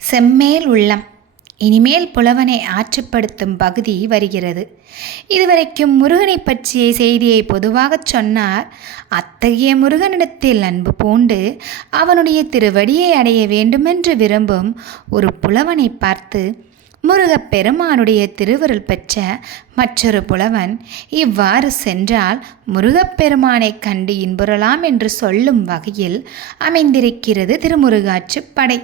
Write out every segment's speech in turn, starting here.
செம்மேல் உள்ளம். இனிமேல் புலவனை ஆற்றுப்படுத்தும் பகுதி வருகிறது. இதுவரைக்கும் முருகனை பற்றிய செய்தியை பொதுவாகச் சொன்னார். அத்தகைய முருகனிடத்தில் அன்பு பூண்டு அவனுடைய திருவடியை அடைய வேண்டுமென்று விரும்பும் ஒரு புலவனை பார்த்து முருகப் பெருமானுடைய திருவருள் பெற்ற மற்றொரு புலவன் இவ்வாறு சென்றால் முருகப்பெருமானைக் கண்டு இன்புறலாம் என்று சொல்லும் வகையில் அமைந்திருக்கிறது திருமுருகாற்றுப் படை.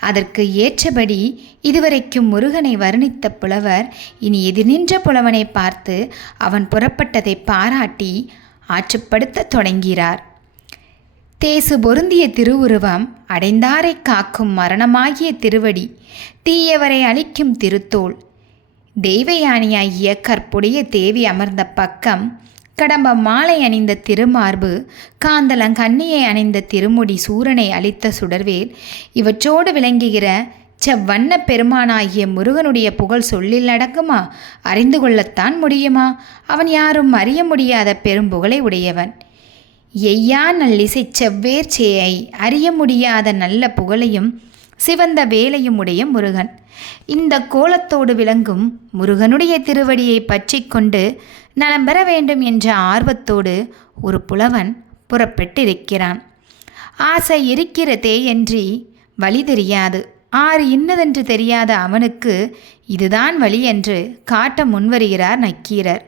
அதற்கு ஏற்றபடி இதுவரைக்கும் முருகனை வர்ணித்த புலவர் இனி எதிர்நின்ற புலவனை பார்த்து அவன் புறப்பட்டதை பாராட்டி ஆற்றுப்படுத்த தொடங்கிறார். தேசு பொருந்திய திருவுருவம் அடைந்தாரை காக்கும் மரணமாகிய திருவடி தீயவரை அழிக்கும் திருத்தோள். தெய்வயானியாகிய கற்புடைய தேவி அமர்ந்த பக்கம் கடம்ப மாலை அணிந்த திருமார்பு காந்தளங் கண்ணியை அணிந்த திருமுடி சூரனை அளித்த சுடர்வேல் இவற்றோடு விளங்குகிற செவ்வண்ண பெருமானாகிய முருகனுடைய புகழ் சொல்லில் நடக்குமா? அறிந்து கொள்ளத்தான் முடியுமா? அவன் யாரும் அறிய முடியாத பெரும்புகழை உடையவன். எய்யா நல்லிசை செவ்வேர் சேயை அறிய முடியாத நல்ல புகழையும் சிவந்த வேலையும் உடைய முருகன். இந்த கோலத்தோடு விளங்கும் முருகனுடைய திருவடியை பற்றி கொண்டு நலம் பெற வேண்டும் என்ற ஆர்வத்தோடு ஒரு புலவன் புறப்பட்டிருக்கிறான். ஆசை இருக்கிறதே என்று வழி தெரியாது. ஆறு இன்னதென்று தெரியாத அவனுக்கு இதுதான் வழி என்று காட்ட முன்வருகிறார் நக்கீரர்.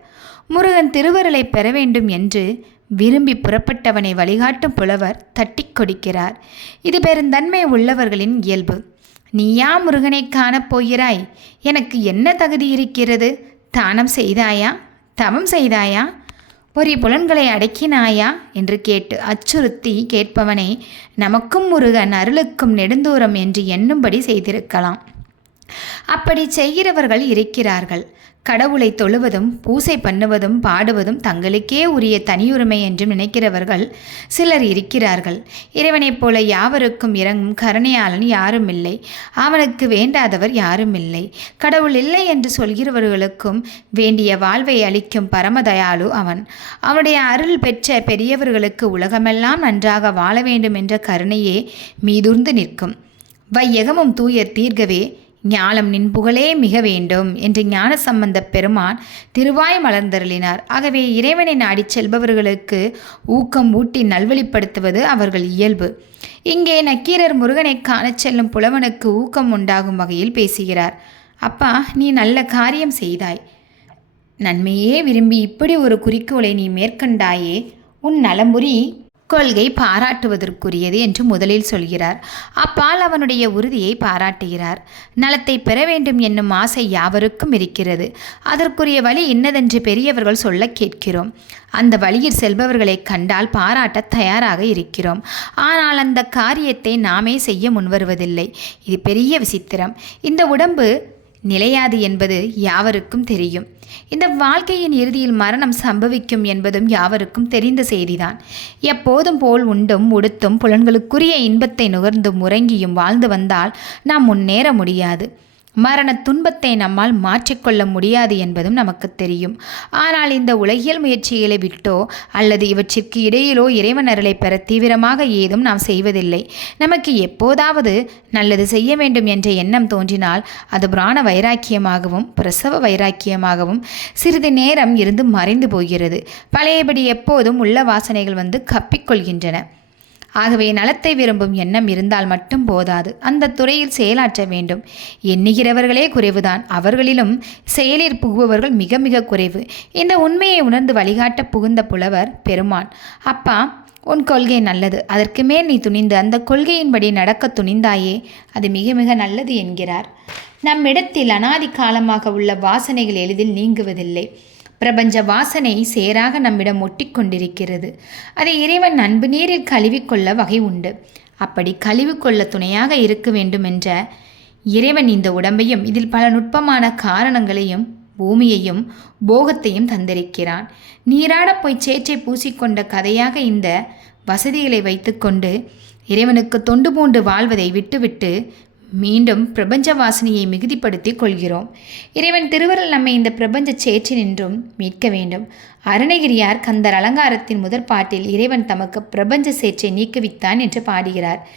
முருகன் திருவருளை பெற வேண்டும் என்று விரும்பி புறப்பட்டவனை வழிகாட்டும் புலவர் தட்டி கொடுக்கிறார். இது பெருந்தன்மை உள்ளவர்களின் இயல்பு. நீயா முருகனை காணப் போகிறாய்? எனக்கு என்ன தகுதி இருக்கிறது? தானம் செய்தாயா? தவம் செய்தாயா? பொறி புலன்களை அடக்கினாயா? என்று கேட்டு அச்சுறுத்தி கேட்பவனை நமக்கும் முருகன் அருளுக்கும் நெடுந்தூரம் என்று எண்ணும்படி செய்திருக்கலாம். அப்படி செய்கிறவர்கள் இருக்கிறார்கள். கடவுளை தொழுவதும் பூசை பண்ணுவதும் பாடுவதும் தங்களுக்கே உரிய தனியுரிமை என்று நினைக்கிறவர்கள் சிலர் இருக்கிறார்கள். இறைவனைப் போல யாவருக்கும் இறங்கும் கருணையாளன் யாரும் இல்லை. அவனுக்கு வேண்டாதவர் யாரும் இல்லை. கடவுள் இல்லை என்று சொல்கிறவர்களுக்கும் வேண்டிய வாழ்வை அளிக்கும் பரமதயாளு அவன். அவனுடைய அருள் பெற்ற பெரியவர்களுக்கு உலகமெல்லாம் நன்றாக வாழ வேண்டும் என்ற கருணையே மீதுர்ந்து நிற்கும். வையகமும் தூய தீர்க்கவே ஞானம் நின் புகழே மிக வேண்டும் என்று ஞான சம்பந்த பெருமான் திருவாய் மலர்ந்தருளினார். ஆகவே இறைவனை நாடிச் செல்பவர்களுக்கு ஊக்கம் ஊட்டி நல்வழிப்படுத்துவது அவர்கள் இயல்பு. இங்கே நக்கீரர் முருகனை காணச் செல்லும் புலவனுக்கு ஊக்கம் உண்டாகும் வகையில் பேசுகிறார். அப்பா நீ நல்ல காரியம் செய்தாய். நன்மையே விரும்பி இப்படி ஒரு குறிக்கோளை நீ மேற்கொண்டாயே. உன் நலம்புரி கொள்கை பாராட்டுவதற்குரியது என்று முதலில் சொல்கிறார். அப்பால் அவனுடைய உறுதியை பாராட்டுகிறார். நலத்தை பெற வேண்டும் என்னும் ஆசை யாவருக்கும் இருக்கிறது. அதற்குரிய வழி இன்னதென்று பெரியவர்கள் சொல்ல கேட்கிறோம். அந்த வழியில் செல்பவர்களை கண்டால் பாராட்ட தயாராக இருக்கிறோம். ஆனால் அந்த காரியத்தை நாமே செய்ய முன்வருவதில்லை. இது பெரிய விசித்திரம். இந்த உடம்பு நிலையாது என்பது யாவருக்கும் தெரியும். இந்த வாழ்க்கையின் இறுதியில் மரணம் சம்பவிக்கும் என்பதும் யாவருக்கும் தெரிந்த செய்திதான். எப்போதும் போல் உண்டும் உடுத்தும் புலன்களுக்குரிய இன்பத்தை நுகர்ந்தும் உறங்கியும் வாழ்ந்து வந்தால் நாம் முன்னேற முடியாது. மரண துன்பத்தை நம்மால் மாற்றிக்கொள்ள முடியாது என்பதும் நமக்கு தெரியும். ஆனால் இந்த உலகியல் முயற்சிகளை விட்டோ அல்லது இவற்றிற்கு இடையிலோ இறைவன் அருளை பெற தீவிரமாக ஏதும் நாம் செய்வதில்லை. நமக்கு எப்போதாவது நல்லது செய்ய வேண்டும் என்ற எண்ணம் தோன்றினால் அது பிராண வைராக்கியமாகவும் பிரசவ வைராக்கியமாகவும் சிறிது நேரம் இருந்து மறைந்து போகிறது. பழையபடி எப்போதும் உள்ள வாசனைகள் வந்து கப்பிக்கொள்கின்றன. ஆகவே நலத்தை விரும்பும் எண்ணம் இருந்தால் மட்டும் போதாது. அந்த துறையில் செயலாற்ற வேண்டும். எண்ணுகிறவர்களே குறைவுதான். அவர்களிலும் செயலில் புகுபவர்கள் மிக மிக குறைவு. இந்த உண்மையை உணர்ந்து வழிகாட்ட புகுந்த புலவர் பெருமான். அப்பா உன் கொள்கை நல்லது. அதற்கு மேல் நீ துணிந்து அந்த கொள்கையின்படி நடக்க துணிந்தாயே. அது மிக மிக நல்லது என்கிறார். நம்மிடத்தில் அனாதி காலமாக உள்ள வாசனைகள் எளிதில் நீங்குவதில்லை. பிரபஞ்ச வாசனை சேராக நம்மிடம் ஒட்டி கொண்டிருக்கிறது அதை இறைவன் அன்பு நீரில் கழுவிக்கொள்ள வகை உண்டு. அப்படி கழுவிக்கொள்ள துணையாக இருக்க வேண்டுமென்ற இறைவன் இந்த உடம்பையும் இதில் பல நுட்பமான காரணங்களையும் பூமியையும் போகத்தையும் தந்திருக்கிறான். நீராடப் போய் சேற்றை பூசிக்கொண்ட கதையாக இந்த வசதிகளை வைத்துக்கொண்டு இறைவனுக்கு தொண்டு பூண்டு வாழ்வதை விட்டுவிட்டு மீண்டும் பிரபஞ்ச வாசனையை மிகுதிப்படுத்தி கொள்கிறோம். இறைவன் திருவருள் நம்மை இந்த பிரபஞ்ச சேற்றினின்றும் மீட்க வேண்டும். அருணகிரியார் கந்தர் அலங்காரத்தின் முதற் பாட்டில் இறைவன் தமக்கு பிரபஞ்ச சேற்றை நீக்குவித்தான் என்று பாடுகிறார்.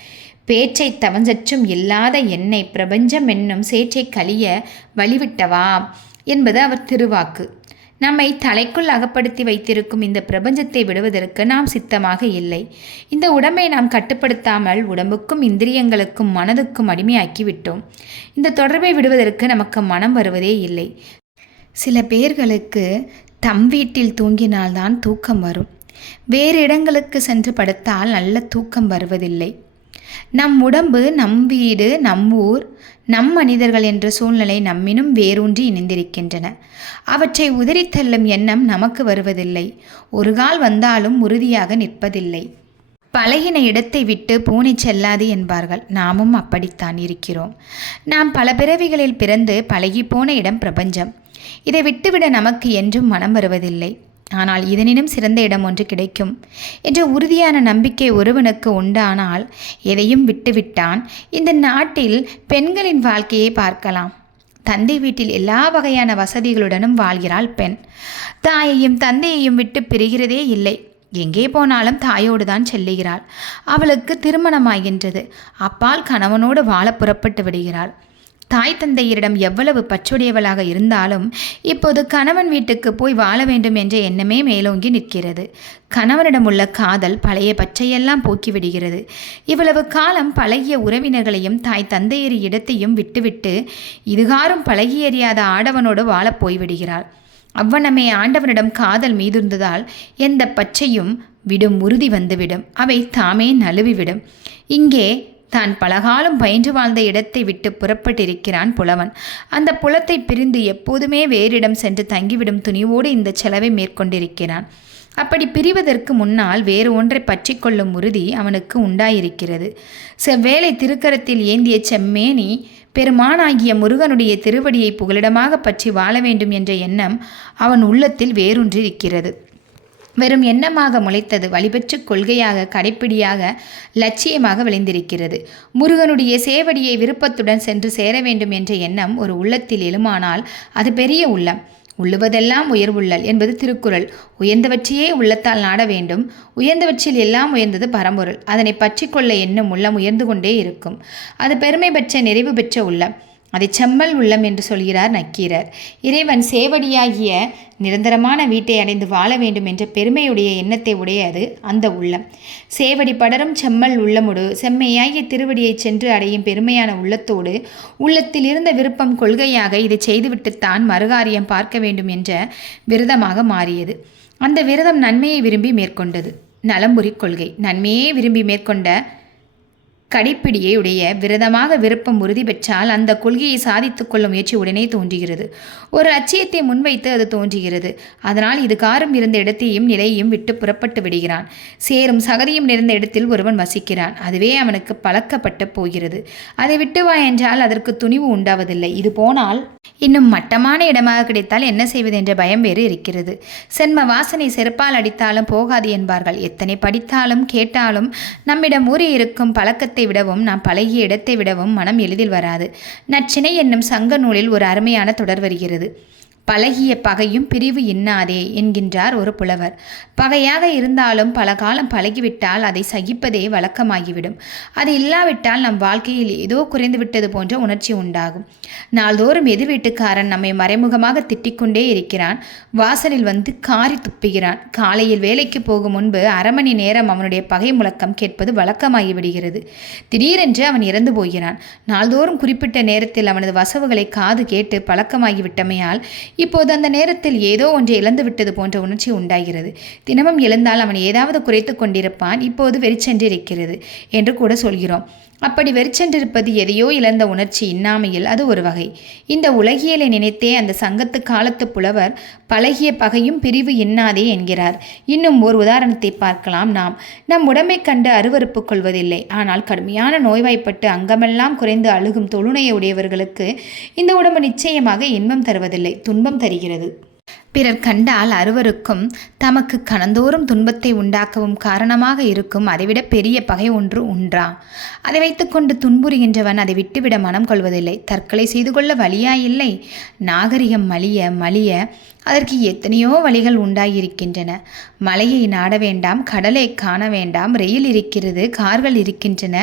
பேச்சை தவஞ்சற்றும் இல்லாத என்னை பிரபஞ்சம் என்னும் சேற்றை கழிய வழிவிட்டவா? என்பது அவர் திருவாக்கு. நம்மை தலைக்குள் அகப்படுத்தி வைத்திருக்கும் இந்த பிரபஞ்சத்தை விடுவதற்கு நாம் சித்தமாக இல்லை. இந்த உடம்பை நாம் கட்டுப்படுத்தாமல் உடம்புக்கும் இந்திரியங்களுக்கும் மனதுக்கும் அடிமையாக்கிவிட்டோம். இந்த தொடர்பை விடுவதற்கு நமக்கு மனம் வருவதே இல்லை. சில பேர்களுக்கு தம் வீட்டில் தூங்கினால்தான் தூக்கம் வரும். வேறு இடங்களுக்கு சென்று படுத்தால் நல்ல தூக்கம் வருவதில்லை. நம் உடம்பு நம் வீடு நம் ஊர் நம் மனிதர்கள் என்ற சூழ்நிலை நம்மினும் வேரூன்றி இணைந்திருக்கின்றன. அவற்றை உதறித்தள்ளும் எண்ணம் நமக்கு வருவதில்லை. ஒரு கால் வந்தாலும் உறுதியாக நிற்பதில்லை. பழகின இடத்தை விட்டு பூனை செல்லாது என்பார்கள். நாமும் அப்படித்தான் இருக்கிறோம். நாம் பல பிறவிகளில் பிறந்து பழகிப்போன இடம் பிரபஞ்சம். இதை விட்டுவிட நமக்கு என்றும் மனம் வருவதில்லை. ஆனால் இதனினும் சிறந்த இடம் ஒன்று கிடைக்கும். என்ற உறுதியான நம்பிக்கை ஒருவனுக்கு உண்டானால் எதையும் விட்டுவிட்டான். இந்த நாட்டில் பெண்களின் வாழ்க்கையை பார்க்கலாம். தந்தை வீட்டில் எல்லா வகையான வசதிகளுடனும் வாழ்கிறாள் பெண். தாயையும் தந்தையையும் விட்டு பிரிகிறதே இல்லை. எங்கே போனாலும் தாயோடு தான் செல்லுகிறாள். அவளுக்கு திருமணமாகின்றது. அப்பால் கணவனோடு வாழ புறப்பட்டு விடுகிறாள். தாய் தந்தையரிடம் எவ்வளவு பற்றுடையவளாக இருந்தாலும் இப்போது கணவன் வீட்டுக்கு போய் வாழ வேண்டும் என்ற எண்ணமே மேலோங்கி நிற்கிறது. கணவனிடம் உள்ள காதல் பழைய பற்றையெல்லாம் போக்கிவிடுகிறது இவ்வளவு காலம் பழகிய உறவினர்களையும் தாய் தந்தையர் இடத்தையும் விட்டுவிட்டு இதுகாரும் பழகியறியாத ஆடவனோடு வாழப் போய்விடுகிறாள் அவ்வனமே ஆண்டவனிடம் காதல் மீதிருந்ததால் எந்த பச்சையும் விடும் உறுதி வந்துவிடும். அவை தாமே நழுவிவிடும். இங்கே தான் பலகாலம் பயின்று வாழ்ந்த இடத்தை விட்டு புறப்பட்டிருக்கிறான் புலவன். அந்த புலத்தை பிரிந்து எப்போதுமே வேறிடம் சென்று தங்கிவிடும் துணிவோடு இந்த செலவை மேற்கொண்டிருக்கிறான். அப்படி பிரிவதற்கு முன்னால் வேறு ஒன்றை பற்றி கொள்ளும் உறுதி அவனுக்கு உண்டாயிருக்கிறது. செவ்வேளை திருக்கரத்தில் ஏந்திய செம்மேனி பெருமானாகிய முருகனுடைய திருவடியை புகலிடமாக பற்றி வாழ வேண்டும் என்ற எண்ணம் அவன் உள்ளத்தில் வேரூன்றிருக்கிறது. வெறும் எண்ணமாக முளைத்தது வழிபற்று கொள்கையாக கடைப்பிடியாக லட்சியமாக விளைந்திருக்கிறது. முருகனுடைய சேவடியை விருப்பத்துடன் சென்று சேர வேண்டும் என்ற எண்ணம் ஒரு உள்ளத்தில் எழுமானால் அது பெரிய உள்ளம். உள்ளுவதெல்லாம் உயர்வுள்ளல் என்பது திருக்குறள். உயர்ந்தவற்றையே உள்ளத்தால் நாட வேண்டும். உயர்ந்தவற்றில் எல்லாம் உயர்ந்தது பரம்பொருள். அதனை பற்றி கொள்ள எண்ணும் உள்ளம் உயர்ந்து கொண்டே இருக்கும். அது பெருமை பெற்ற நிறைவு பெற்ற உள்ளம். அதை செம்மல் உள்ளம் என்று சொல்கிறார் நக்கீரர். இறைவன் சேவடியாகிய நிரந்தரமான வீட்டை அடைந்து வாழ வேண்டும் என்ற பெருமையுடைய எண்ணத்தை உடையது அந்த உள்ளம். சேவடி படரும் செம்மல் உள்ளமுடு செம்மையாகிய திருவடியை சென்று அடையும் பெருமையான உள்ளத்தோடு உள்ளத்தில் இருந்த விருப்பம் கொள்கையாக இதை செய்துவிட்டுத்தான் மறுகாரியம் பார்க்க வேண்டும் என்ற விரதமாக மாறியது. அந்த விரதம் நன்மையை விரும்பி மேற்கொண்டது. நலம்புரி கொள்கை. நன்மையே விரும்பி மேற்கொண்ட கடைப்பிடியை உடைய விரதமாக விருப்பம் உறுதி பெற்றால் அந்த கொள்கையை சாதித்துக் கொள்ளும் முயற்சி உடனே தோன்றுகிறது. ஒரு லட்சியத்தை முன்வைத்து அது தோன்றுகிறது. அதனால் இது காரம் இருந்த இடத்தையும் நிலையையும் விட்டு புறப்பட்டு விடுகிறான். சேரும் சகதியும் நிறைந்த இடத்தில் ஒருவன் வசிக்கிறான். அதுவே அவனுக்கு பழக்கப்பட்டு போகிறது. அதை விட்டு வா என்றால் அதற்கு துணிவு உண்டாவதில்லை. இது போனால் இன்னும் மட்டமான இடமாக கிடைத்தால் என்ன செய்வது என்ற பயம் வேறு இருக்கிறது. சென்ம வாசனை செருப்பால் அடித்தாலும் போகாது என்பார்கள். எத்தனை படித்தாலும் கேட்டாலும் நம்மிடம் ஊறி இருக்கும் பழக்கத்தை விடவும் நாம் பழகிய இடத்தை விடவும் மனம் எளிதில் வராது. நச்சினை என்னும் சங்க நூலில் ஒரு அருமையான தொடர் வருகிறது. பழகிய பகையும் பிரிவு இன்னாதே என்கின்றார் ஒரு புலவர். பகையாக இருந்தாலும் பல காலம் பழகிவிட்டால் அதை சகிப்பதே வழக்கமாகிவிடும். அது இல்லாவிட்டால் நம் வாழ்க்கையில் ஏதோ குறைந்துவிட்டது போன்ற உணர்ச்சி உண்டாகும். நாள்தோறும் எதிர் வீட்டுக்காரன் நம்மை மறைமுகமாக திட்டிக்கொண்டே இருக்கிறான். வாசலில் வந்து காரி துப்புகிறான். காலையில் வேலைக்கு போகும் முன்பு அரை மணி நேரம் அவனுடைய பகை முழக்கம் கேட்பது வழக்கமாகிவிடுகிறது திடீரென்று அவன் இறந்து போகிறான். நாள்தோறும் குறிப்பிட்ட நேரத்தில் அவனது வசவுகளை காது கேட்டு பழக்கமாகிவிட்டமையால் இப்போது அந்த நேரத்தில் ஏதோ ஒன்று இழந்து விட்டது போன்ற உணர்ச்சி உண்டாகிறது. தினமும் எழுந்தால் அவன் ஏதாவது குறைத்து கொண்டிருப்பான். இப்போது வெறிச்சென்றிருக்கிறது என்று கூட சொல்கிறோம். அப்படி வெறிச்சென்றிருப்பது எதையோ இழந்த உணர்ச்சி இன்னாமையில் அது ஒரு வகை. இந்த உலகியலை நினைத்தே அந்த சங்கத்து காலத்து புலவர் பழகிய பகையும் பிரிவு இன்னாதே என்கிறார். இன்னும் ஓர் உதாரணத்தை பார்க்கலாம் நாம். நம் உடம்பை கண்டு அருவறுப்பு கொள்வதில்லை. ஆனால் கடுமையான நோய்வாய்ப்பட்டு அங்கமெல்லாம் குறைந்து அழுகும் தொழுனைய உடையவர்களுக்கு இந்த உடம்பு நிச்சயமாக இன்பம் தருவதில்லை துன்பம் தருகிறது. பிறர் கண்டால் அருவருக்கும் தமக்கு கணந்தோறும் துன்பத்தை உண்டாக்கவும் காரணமாக இருக்கும் அதைவிட பெரிய பகை ஒன்று உண்டா அதை வைத்துக்கொண்டு துன்புறுகின்றவன் அதை விட்டுவிட மனம் கொள்வதில்லை. தற்கொலை செய்து கொள்ள வழியாயில்லை. நாகரிகம் மலிய மலிய அதற்கு எத்தனையோ வழிகள் உண்டாகியிருக்கின்றன மலையை நாட வேண்டாம் கடலை காண வேண்டாம் ரயில் இருக்கிறது கார்கள் இருக்கின்றன.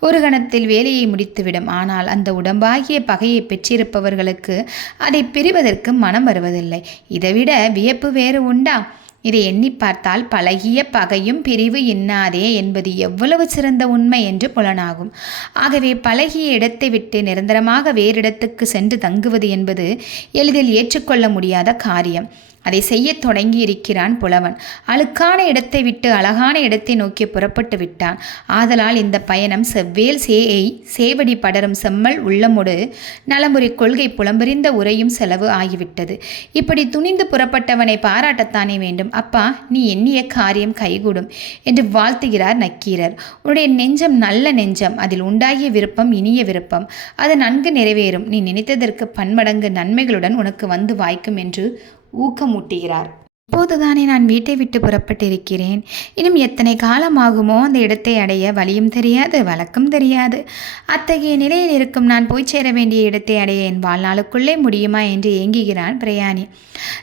ஒரு கணத்தில் வேலையை முடித்துவிடும். ஆனால் அந்த உடம்பாகிய பகையை பெற்றிருப்பவர்களுக்கு அதை பிரிவதற்கு மனம் வருவதில்லை. இதைவிட வியப்பு வேறு உண்டா? இதை எண்ணி பார்த்தால் பழகிய பகையும் பிரிவு இன்னாதே என்பது எவ்வளவு சிறந்த உண்மை என்று புலனாகும். ஆகவே பழகிய இடத்தை விட்டு நிரந்தரமாக வேறிடத்துக்கு சென்று தங்குவது என்பது எளிதில் ஏற்றுக்கொள்ள முடியாத காரியம். அதை செய்யத் தொடங்கி இருக்கிறான் புலவன். அழுக்கான இடத்தை விட்டு அழகான இடத்தை நோக்கி புறப்பட்டு விட்டான். ஆதலால் இந்த பயணம் செவ்வேல் சேயை சேவடி படரும் செம்மல் உள்ளமுடு நலமுறை கொள்கை புலம்பெறிந்த உரையும் செலவு ஆகிவிட்டது. இப்படி துணிந்து புறப்பட்டவனை பாராட்டத்தானே வேண்டும். அப்பா நீ எண்ணிய காரியம் கைகூடும் என்று வாழ்த்துகிறார் நக்கீரர். உன்னுடைய நெஞ்சம் நல்ல நெஞ்சம். அதில் உண்டாகிய விருப்பம் இனிய விருப்பம். அது நன்கு நிறைவேறும். நீ நினைத்ததற்கு பன்மடங்கு நன்மைகளுடன் உனக்கு வந்து வாய்க்கும் என்று ஊக்கமூட்டுகிறார். இப்போதுதானே நான் வீட்டை விட்டு புறப்பட்டிருக்கிறேன். இன்னும் எத்தனை காலமாகுமோ அந்த இடத்தை அடைய வழியும் தெரியாது வழக்கம் தெரியாது. அத்தகைய நிலையில் இருக்கும் நான் போய் சேர வேண்டிய இடத்தை அடைய என் வாழ்நாளுக்குள்ளே முடியுமா என்று ஏங்குகிறான் பிரயாணி.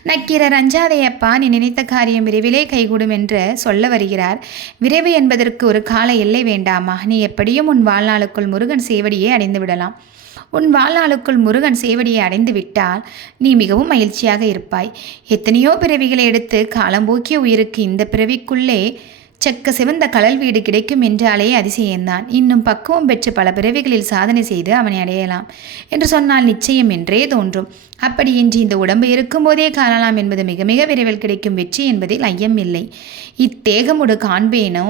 நக்கீரர் அஞ்சாதையப்பா நீ நினைத்த காரியம் விரைவிலே கைகூடும் என்று சொல்ல வருகிறார். விரைவு என்பதற்கு ஒரு கால எல்லை வேண்டாமா? நீ எப்படியும் உன் வாழ்நாளுக்குள் முருகன் சேவடியை அடைந்து விடலாம் உன் வாழ்நாளுக்குள் முருகன் சேவடியை அடைந்து விட்டால் நீ மிகவும் மகிழ்ச்சியாக இருப்பாய். எத்தனையோ பிறவிகளை எடுத்து காலம்போக்கிய உயிருக்கு இந்த பிறவிக்குள்ளே செக்க சிவந்த கடல் வீடு கிடைக்கும் என்றாலே அதிசயம்தான் இன்னும் பக்குவம் பெற்று பல பிறவிகளில் சாதனை செய்து அவனை அடையலாம் என்று சொன்னால் நிச்சயம் என்றே தோன்றும். அப்படி இன்று இந்த உடம்பு இருக்கும்போதே காணலாம் என்பது மிக மிக விரைவில் கிடைக்கும் வெற்றி என்பதில் ஐயம் இல்லை. இத்தேகமுடு காண்பேனோ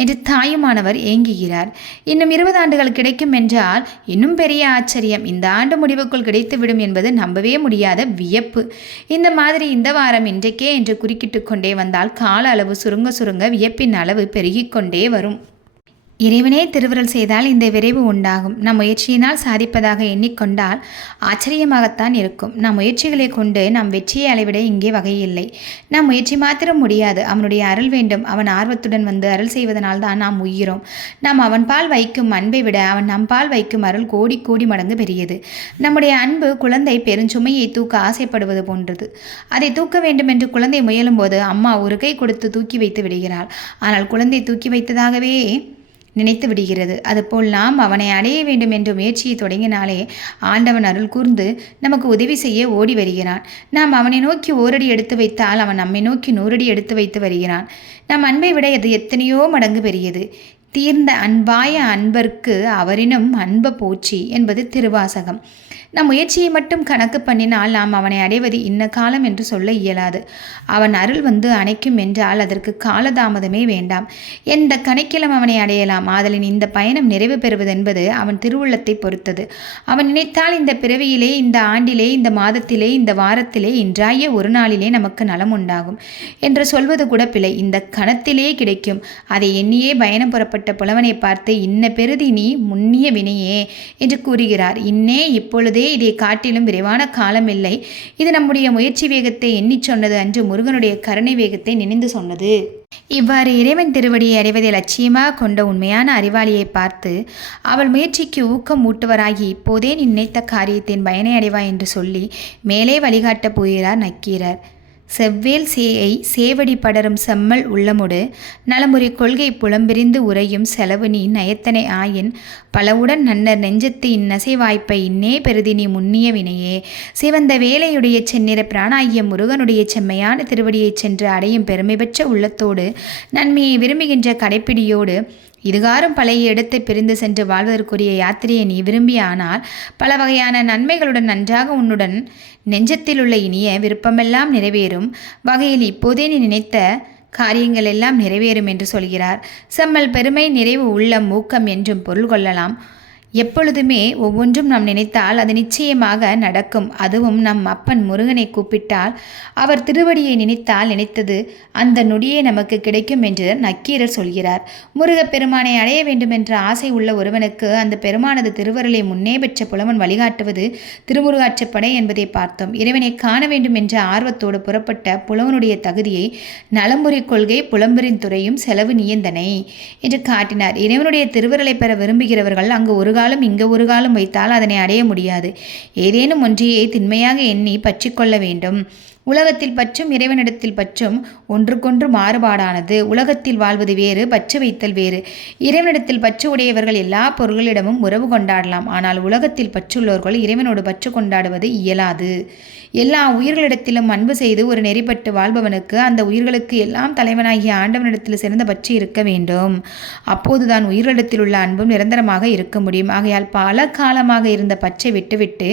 என்று தாயுமானவர் ஏங்குகிறார். இன்னும் இருபது ஆண்டுகள் கிடைக்கும் என்றால் இன்னும் பெரிய ஆச்சரியம். இந்த ஆண்டு முடிவுக்குள் கிடைத்துவிடும் என்பது நம்பவே முடியாத வியப்பு. இந்த மாதிரி இந்த வாரம் இன்றைக்கே என்று குறுக்கிட்டு கொண்டே வந்தால் கால அளவு சுருங்க சுருங்க வியப்பு வியப்பின் அளவு பெருகிக்கொண்டே வரும். இறைவனே திருவுரல் செய்தால் இந்த விரைவு உண்டாகும். நம் முயற்சியினால் சாதிப்பதாக எண்ணிக்கொண்டால் ஆச்சரியமாகத்தான் இருக்கும். நம் முயற்சிகளை கொண்டு நம் வெற்றியை அளவிட இங்கே வகையில்லை நம் முயற்சி மாத்திரம் முடியாது. அவனுடைய அருள் வேண்டும். அவன் ஆர்வத்துடன் வந்து அருள் செய்வதனால் தான் நாம் உயிரோம். நாம் அவன் பால் வைக்கும் அன்பை விட அவன் நம் பால் வைக்கும் அருள் கோடி கோடி மடங்கு பெரியது. நம்முடைய அன்பு குழந்தை பெருஞ்சுமையை தூக்க ஆசைப்படுவது போன்றது. அதை தூக்க வேண்டும் என்று குழந்தை முயலும்போது அம்மா ஒரு கை கொடுத்து தூக்கி வைத்து விடுகிறாள். ஆனால் குழந்தை தூக்கி வைத்ததாகவே நினைத்து விடுகிறது. அதுபோல் நாம் அவனை அடைய வேண்டும் என்ற முயற்சியை தொடங்கினாலே ஆண்டவன் அருள் கூர்ந்து நமக்கு உதவி செய்ய ஓடி வருகிறான். நாம் அவனை நோக்கி ஓரடி எடுத்து வைத்தால் அவன் நம்மை நோக்கி நூறடி எடுத்து வைத்து வருகிறான். நம் அன்பை விட அது எத்தனையோ மடங்கு பெரியது. தீர்ந்த அன்பாய அன்பர்க்கு அவரினும் அன்ப போச்சி என்பது திருவாசகம். நம் முயற்சியை மட்டும் கணக்கு பண்ணினால் நாம் அவனை அடைவது இன்ன காலம் என்று சொல்ல இயலாது. அவன் அருள் வந்து அணைக்கும் என்றால் அதற்கு காலதாமதமே வேண்டாம். எந்த கணக்கிலும் அவனை அடையலாம். ஆதலின் இந்த பயணம் நிறைவு பெறுவதென்பது அவன் திருவுள்ளத்தை பொறுத்தது. அவன் நினைத்தால் இந்த பிறவியிலே இந்த ஆண்டிலே இந்த மாதத்திலே இந்த வாரத்திலே இன்றாய ஒரு நாளிலே நமக்கு நலம் உண்டாகும் என்று சொல்வது கூட பிழை. இந்த கணத்திலே கிடைக்கும். அதை எண்ணியே பயணம் புறப்பட்ட புலவனை பார்த்து இன்ன பெருதி நீ முன்னிய வினையே என்று கூறுகிறார். இன்னே இப்பொழுது இப்போதே இதை காட்டிலும் விரைவான காலம் இல்லை இது நம்முடைய முயற்சி வேகத்தை எண்ணி சொன்னது அன்று முருகனுடைய கருணை வேகத்தை நினைந்து சொன்னது. இவ்வாறு இறைவன் திருவடியை அடைவதை லட்சியமாக கொண்ட உண்மையான அறிவாளியை பார்த்து அவள் முயற்சிக்கு ஊக்கம் ஊட்டுவராகி இப்போதே நினைத்த காரியத்தின் பயனை அடைவாய் என்று சொல்லி மேலே வழிகாட்டப் போகிறார் நக்கீரர். செவ்வேல் சேயை சேவடி படரும் செம்மல் உள்ளமுடு நலமுறை கொள்கை புலம்பிரிந்து உரையும் செலவு நீ நயத்தனை ஆயின் பலவுடன் நன்னர் நெஞ்சத்து இந்நசை வாய்ப்பை இன்னே பெருதி நீ முன்னிய வினையே. சிவந்த வேலையுடைய செந்நிற பிராணாகிய முருகனுடைய செம்மையான திருவடியைச் சென்று அடையும் பெருமை பெற்ற உள்ளத்தோடு நன்மையை விரும்புகின்ற கடைப்பிடியோடு இதுகாரும் பழைய இடத்தை பிரிந்து சென்று வாழ்வதற்குரிய யாத்திரையை நீ விரும்பியானால் பல வகையான நன்மைகளுடன் நன்றாக உன்னுடன் நெஞ்சத்தில் உள்ள இனிய விருப்பமெல்லாம் நிறைவேறும். வகையில் இப்போதே நீ நினைத்த காரியங்கள் எல்லாம் நிறைவேறும் என்று சொல்கிறார். செம்மல் பெருமை நிறைவு உள்ள மூக்கம் என்றும் பொருள் கொள்ளலாம். எப்பொழுதுமே ஒவ்வொன்றும் நாம் நினைத்தால் அது நிச்சயமாக நடக்கும். அதுவும் நம் அப்பன் முருகனை கூப்பிட்டால் அவர் திருவடியை நினைத்தால் நினைத்தது அந்த நொடியே நமக்கு கிடைக்கும் என்று நக்கீரர் சொல்கிறார். முருகப்பெருமானை அடைய வேண்டும் என்ற ஆசை உள்ள ஒருவனுக்கு அந்த பெருமானது திருவருளை முன்னே பெற்ற புலவன் வழிகாட்டுவது திருமுருகாற்றுப்படை என்பதை பார்த்தோம். இறைவனை காண வேண்டும் என்ற ஆர்வத்தோடு புறப்பட்ட புலவனுடைய தகுதியை நலம்புரி கொள்கை புலம்பெரின் துறையும் செலவு நியந்தனை என்று காட்டினார். இறைவனுடைய திருவருளை பெற விரும்புகிறவர்கள் அங்கு ஒரு காலம் இங்கு ஒரு காலம் வைத்தால் அதனை அடைய முடியாது. ஏதேனும் ஒன்றையே திண்மையாக எண்ணி பற்றிக்கொள்ள வேண்டும். உலகத்தில் பற்றும் இறைவனிடத்தில் பற்றும் ஒன்றுக்கொன்று மாறுபாடானது. உலகத்தில் வாழ்வது வேறு பற்று வைத்தல் வேறு. இறைவனிடத்தில் பற்று உடையவர்கள் எல்லா பொருள்களிடமும் உறவு கொண்டாடலாம். ஆனால் உலகத்தில் பற்றுள்ளவர்கள் இறைவனோடு பற்று கொண்டாடுவது இயலாது. எல்லா உயிர்களிடத்திலும் அன்பு செய்து ஒரு நெறிப்பட்டு வாழ்பவனுக்கு அந்த உயிர்களுக்கு எல்லாம் தலைவனாகிய ஆண்டவனிடத்தில் சிறந்த பற்றி இருக்க வேண்டும். அப்போதுதான் உயிர்களிடத்தில் உள்ள அன்பும் நிரந்தரமாக இருக்க முடியும். ஆகையால் பல காலமாக இருந்த பச்சை விட்டுவிட்டு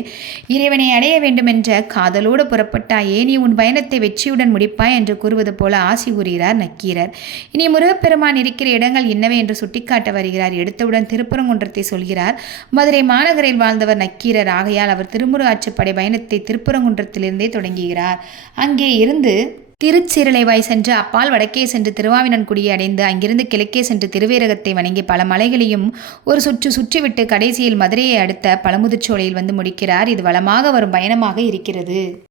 இறைவனை அடைய வேண்டுமென்ற காதலோடு புறப்பட்ட ஏனி உன் பயணத்தை வெற்றியுடன் முடிப்பாய் என்று கூறுவது போல ஆசி கூறுகிறார் நக்கீரர். இனி முருகப்பெருமான் இருக்கிற இடங்கள் என்னவை என்று சுட்டிக்காட்ட வருகிறார். எடுத்தவுடன் திருப்பரங்குன்றத்தை சொல்கிறார். மதுரை மாநகரில் வாழ்ந்தவர் நக்கீரர். ஆகையால் அவர் திருமுருகாட்சிப்படை பயணத்தை திருப்பரங்குன்றத்திலிருந்தே தொடங்குகிறார். அங்கே இருந்து திருச்சிரலைவாய் சென்று அப்பால் வடக்கே சென்று திருவாவினன்குடியை அடைந்து அங்கிருந்து கிழக்கே சென்று திருவேரகத்தை வணங்கி பல மலைகளையும் ஒரு சுற்று சுற்றிவிட்டு கடைசியில் மதுரையை அடுத்த பழமுதிர்ச்சோலையில் வந்து முடிக்கிறார். இது வளமாக வரும் பயணமாக இருக்கிறது.